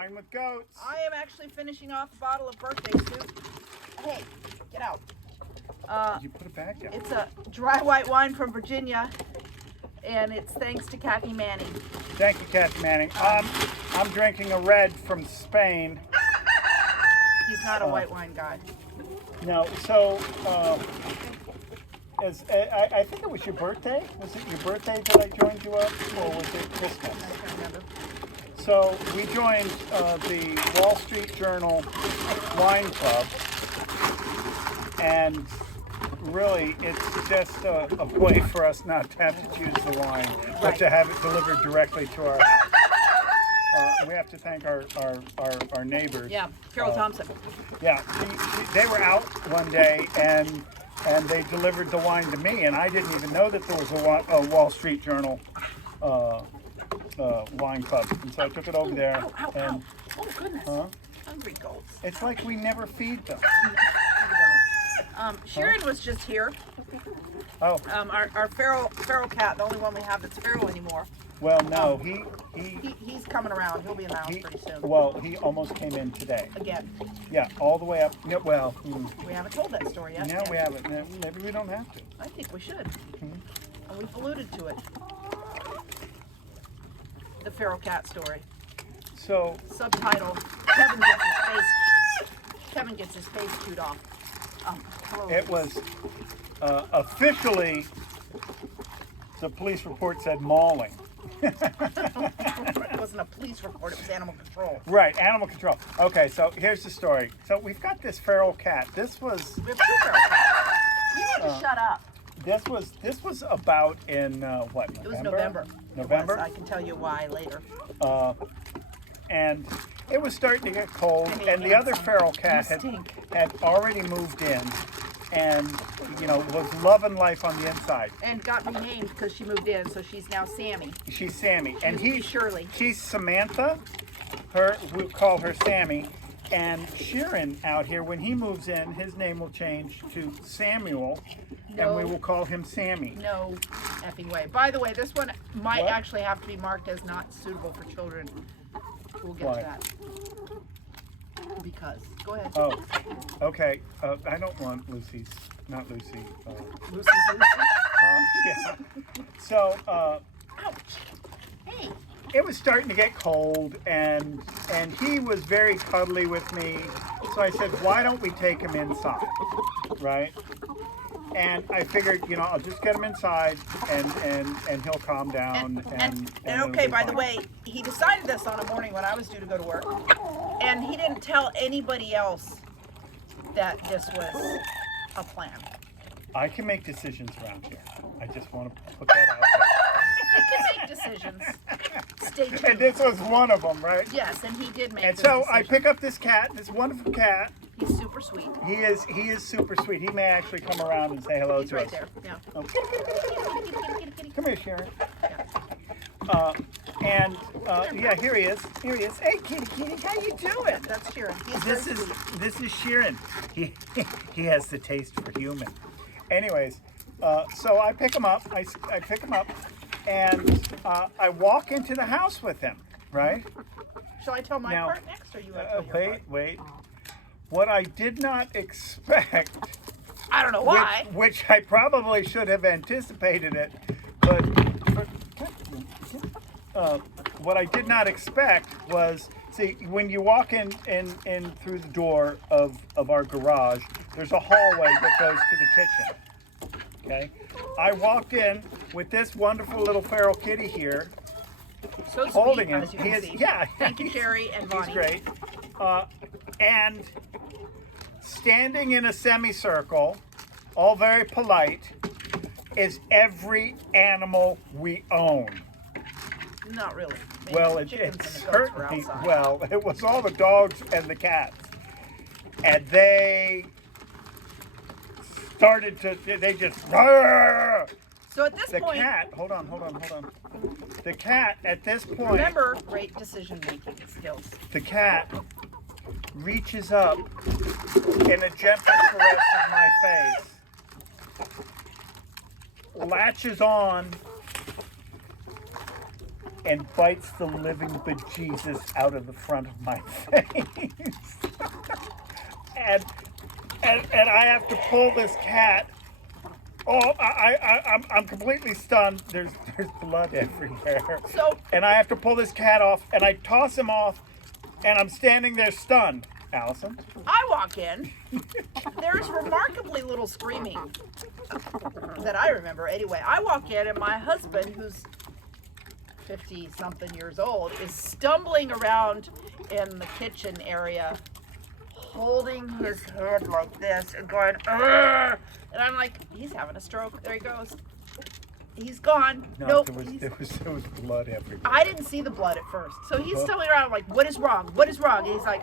Wine with Goats. I am actually finishing off a bottle of birthday soup. Hey, get out. Did you put it back down? It's a dry white wine from Virginia, and it's thanks to Kathy Manning. Thank you, Kathy Manning. I'm drinking a red from Spain. He's not a white wine guy. No, so I think it was your birthday. Was it your birthday that I joined you up, or was it Christmas? I can't remember. So we joined the Wall Street Journal Wine Club, and really it's just a way for us not to have to choose the wine, but Right. to have it delivered directly to our house. We have to thank our neighbors. Yeah, Carol Thompson. Yeah, they were out one day and they delivered the wine to me, and I didn't even know that there was a Wall Street Journal wine club, and so I took it over there. Ow, ow, And ow. Oh, goodness. Huh? Hungry goats. It's like we never feed them. Sharon was just here. Oh, Our feral cat, the only one we have that's feral anymore. well, no, He's coming around. He'll be in the house pretty soon. he almost came in today. Again, Yeah, all the way up. Yeah, well, we haven't told that story yet. now we haven't. Maybe we don't have to. I think we should. And we've alluded to it. The feral cat story. So, Subtitle: Kevin gets his face chewed off. Hello, it was officially, the police report said mauling. It wasn't a police report. It was animal control. Right, animal control. Okay, so here's the story. So we've got this feral cat. This was We have two feral cats. You need to shut up. this was about in what? November? It was November. November. It was. I can tell you why later. And it was starting to get cold, I mean, and the other feral cat You stink. had already moved in, and was loving life on the inside. And got renamed because she moved in, so she's now Sammy. She's Sammy, and he's Shirley. She's Samantha. We call her Sammy. And Sharon out here, when he moves in, his name will change to Samuel, and we No. will call him Sammy. No effing way. By the way, this one might What? actually have to be marked as not suitable for children. We'll get Why? to that. Because. Go ahead. Oh, okay. I don't want Lucy's, not Lucy. Lucy's Lucy. Yeah. So Ouch. Hey. it was starting to get cold, and he was very cuddly with me. So I said, why don't we take him inside, right? And I figured, I'll just get him inside, and he'll calm down. And it'll okay, be by the fine. way, he decided this on a morning when I was due to go to work. And he didn't tell anybody else that this was a plan. I can make decisions around here. I just want to put that out there. You can make decisions. Stay And tuned. this was one of them, right? Yes, and he did make And good so I decisions. pick up this cat, this wonderful cat. He's super sweet. He is super sweet. He may actually come around and say hello He's to right us. there. Yeah. Oh, Kitty. come here, Sharon. Yeah. Yeah, here he is. Here he is. Hey, kitty, how you doing? That's Sharon. He's This very is sweet. Sharon. He has the taste for human. Anyways, so I pick him up. I pick him up, and I walk into the house with him. Right? Shall I tell my Now, part next, or you want to tell your part? wait. What I did not expect, I don't know why. which I probably should have anticipated it, but what I did not expect was, see, when you walk in through the door of our garage, there's a hallway that goes to the kitchen. Okay, I walked in with this wonderful little feral kitty here, So sweet, holding him. as you can see. Yeah, Thank you, Sherry and Bonnie. he's great. And standing in a semicircle, all very polite, is every animal we own. Not really. Maybe Well, the it chickens and the goats were certainly, outside. well, it was all the dogs and the cats. And they started to, they just, "Rrrr!" So at this The point, cat, hold on. The cat, at this point, remember, great decision-making skills. the cat reaches up in a gentle caress of my face, latches on and bites the living bejesus out of the front of my face. and I have to pull this cat. Oh, I'm completely stunned. There's blood everywhere. So- and I have to pull this cat off, and I toss him off, and I'm standing there stunned. Allison? I walk in. There's remarkably little screaming that I remember. Anyway, I walk in, and my husband, who's 50-something years old, is stumbling around in the kitchen area, holding his head like this and going, "Ugh!" And I'm like, he's having a stroke. There he goes. He's gone. No, Nope. there was blood everywhere. I didn't see the blood at first. So he's stumbling around like, what is wrong? What is wrong? And he's like,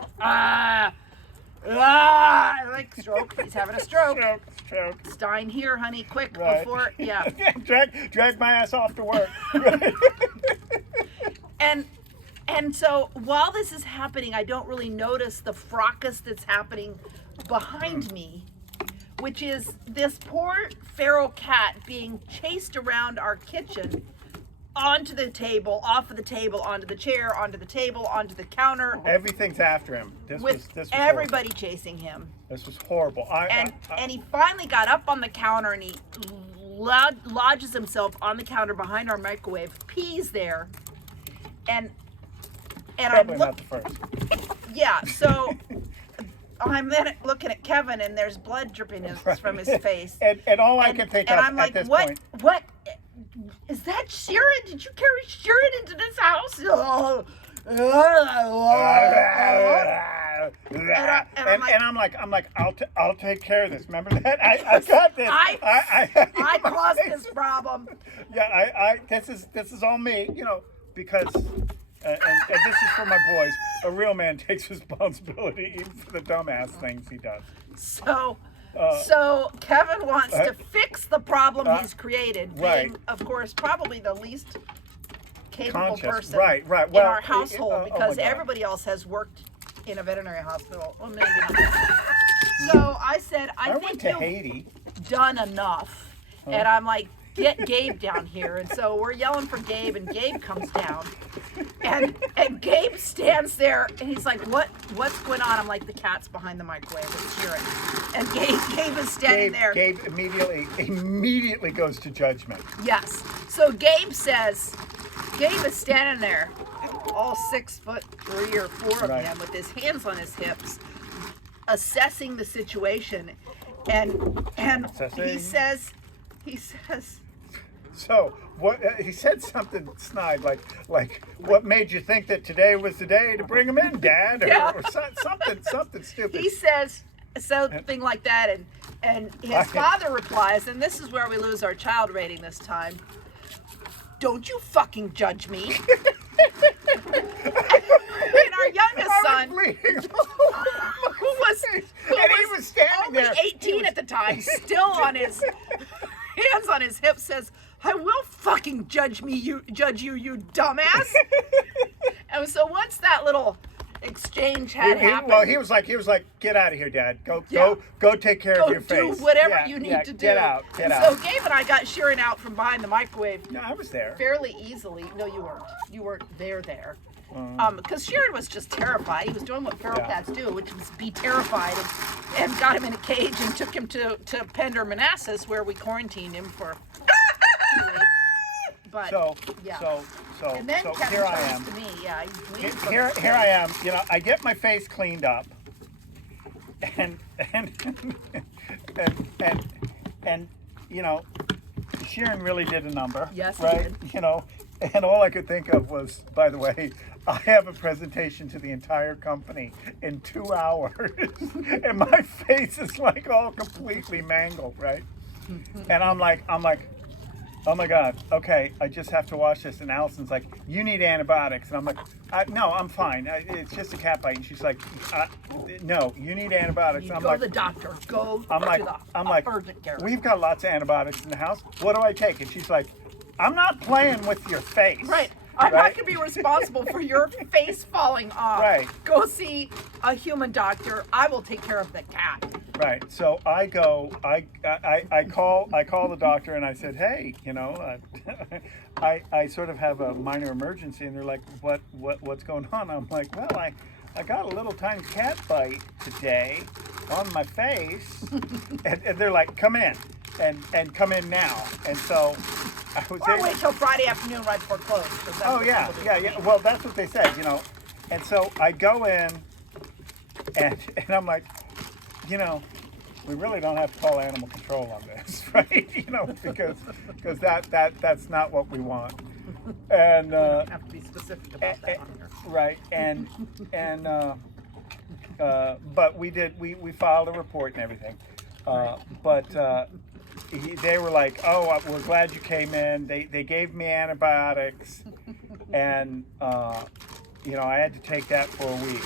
like stroke. He's having a stroke. Stroke. Stein here, honey, quick, Right. before, yeah. drag my ass off to work. And so while this is happening, I don't really notice the fracas that's happening behind me, which is this poor feral cat being chased around our kitchen, onto the table, off of the table, onto the chair, onto the table, onto the counter, Everything's after him. This with was everybody chasing him. Horrible. This was horrible. And he finally got up on the counter and he lodges himself on the counter behind our microwave, pees there, and Probably I'm not the first. yeah, so I'm then looking at Kevin and there's blood dripping from his face. And all I can think and of I'm at like, this what? point. What is that, Sharon? Did you carry Sharon into this house? And I'm like, I'll take care of this. Remember that? I got this. I caused this problem. Yeah, this is all me, because and this is for my boys. A real man takes responsibility even for the dumbass things he does. So Kevin wants to fix the problem he's created, being, right. of course, probably the least capable Conscious. person Right. in Well, our household, oh my because God. everybody else has worked in a veterinary hospital. Well, maybe not. So I said, I went think to you've Haiti. done enough. And I'm like, get Gabe down here. And so we're yelling for Gabe, and Gabe comes down. And Gabe stands there, and he's like, what's going on? I'm like, the cat's behind the microwave. It's Sharon. And Gabe is standing there. Gabe immediately goes to judgment. Yes. So Gabe is standing there, all 6'3" or 4" of Right. him, with his hands on his hips, assessing the situation. And he says, So what he said something snide like what made you think that today was the day to bring him in, Dad, or something stupid. he says something like that, and his father replies, and this is where we lose our child rating this time. Don't you fucking judge me. And our youngest son, who was standing only there. 18 at the time, still on his hands on his hips, says, "I will fucking judge you, you dumbass." And so once that little exchange had happened, Well, he was like, get out of here, Dad. Go take care of your do face. whatever you need to do. Get out. So Gabe and I got Sharon out from behind the microwave No, I was there. fairly easily. No, you weren't. You weren't there. Because Sharon was just terrified. He was doing what feral cats do, which was be terrified, and got him in a cage and took him to Pender, Manassas, where we quarantined him for 2 weeks. But and then Kevin here I turns am. to me. Yeah, he's bleeding from Here his I face. am. I get my face cleaned up, and Sharon really did a number. Yes, he right? did. And all I could think of was, by the way, I have a presentation to the entire company in 2 hours, and my face is like all completely mangled, right? And I'm like, oh my God, okay, I just have to watch this. And Allison's like, you need antibiotics. And I'm like, no, I'm fine. It's just a cat bite. And she's like, no, you need antibiotics. You I'm go like, to the doctor. Go I'm to like, the urgent care. we've got lots of antibiotics in the house. What do I take? And she's like, I'm not playing with your face. Right. I'm not Right? going to be responsible for your face falling off. Right. Go see a human doctor. I will take care of the cat. Right. So I go. I call the doctor and I said, hey, I sort of have a minor emergency, and they're like, what's going on? I'm like, well, I got a little tiny cat bite today on my face, and they're like, come in, and come in now. And so I was Or able. wait till Friday afternoon right before close. 'cause that's Oh what yeah, people do yeah, for yeah. me. Well, that's what they said, And so I go in, and I'm like, we really don't have to call animal control on this, right? Because that's not what we want. And Have to be specific about that on here. right, and but we did. We filed a report and everything. But they were like, "Oh, we're glad you came in." They gave me antibiotics, and I had to take that for a week.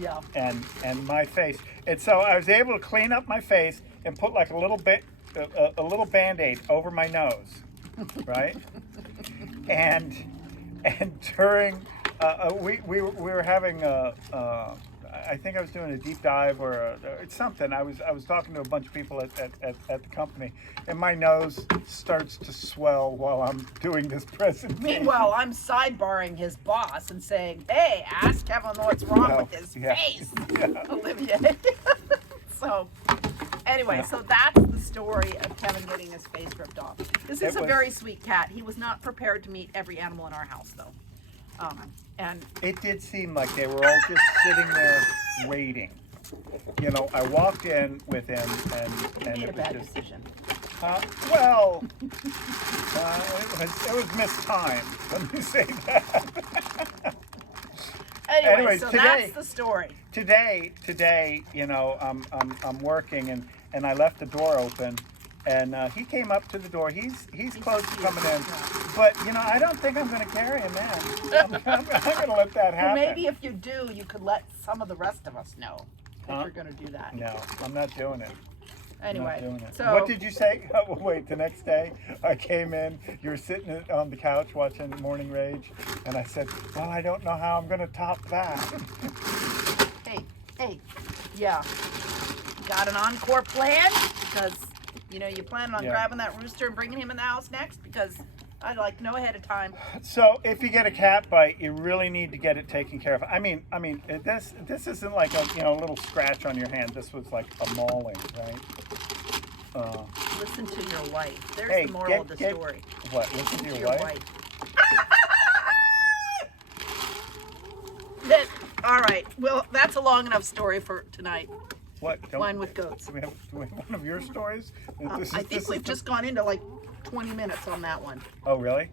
Yeah. And my face, and so I was able to clean up my face and put like a little Band-Aid over my nose, right? and during we were having I think I was doing a deep dive or something. I was talking to a bunch of people at the company, and my nose starts to swell while I'm doing this presentation. Meanwhile, I'm sidebarring his boss and saying, "Hey, ask Kevin what's wrong with his face, Olivia." So, anyway, so that's the story of Kevin getting his face ripped off. This is a very sweet cat. He was not prepared to meet every animal in our house, though. And it did seem like they were all just sitting there waiting. I walked in with him, and made a it was bad just. decision. Well, it was mistimed. Let me say that. Anyway, Anyways, so today- that's the story. Today, I'm working, and I left the door open, and he came up to the door. He's close to coming in, but I don't think I'm going to carry him in. I'm going to let that happen. Well, maybe if you do, you could let some of the rest of us know that you're going to do that. No, I'm not doing it. Anyway, Not doing it. so What did you say? Oh, wait, the next day I came in, you were sitting on the couch watching Morning Rage, and I said, well, I don't know how I'm going to top that. Hey, yeah, got an encore plan because you planning on grabbing that rooster and bringing him in the house next because I'd like to know ahead of time. So if you get a cat bite, you really need to get it taken care of. I mean, this isn't like a little scratch on your hand. This was like a mauling, right? Listen to your wife. There's Hey, the moral of the story. What? Listen to your wife? All right. Well, that's a long enough story for tonight. What? Wine with goats. Do we have one of your stories? I think we've just gone into like 20 minutes on that one. Oh, really?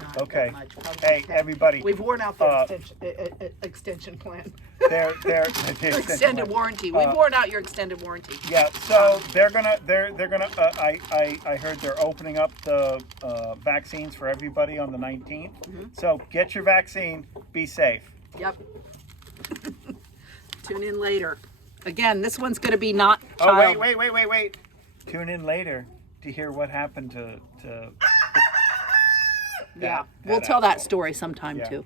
Not Okay. that much, probably Hey, 10. everybody. We've worn out the extension plan. They're Extended warranty. We've worn out your extended warranty. Yeah, so they're gonna. I heard they're opening up the vaccines for everybody on the 19th. So get your vaccine. Be safe. Yep. Tune in later. Again, this one's going to be not child. Oh wait. Tune in later to hear what happened to Yeah, we'll tell that asshole. story sometime Yeah. too.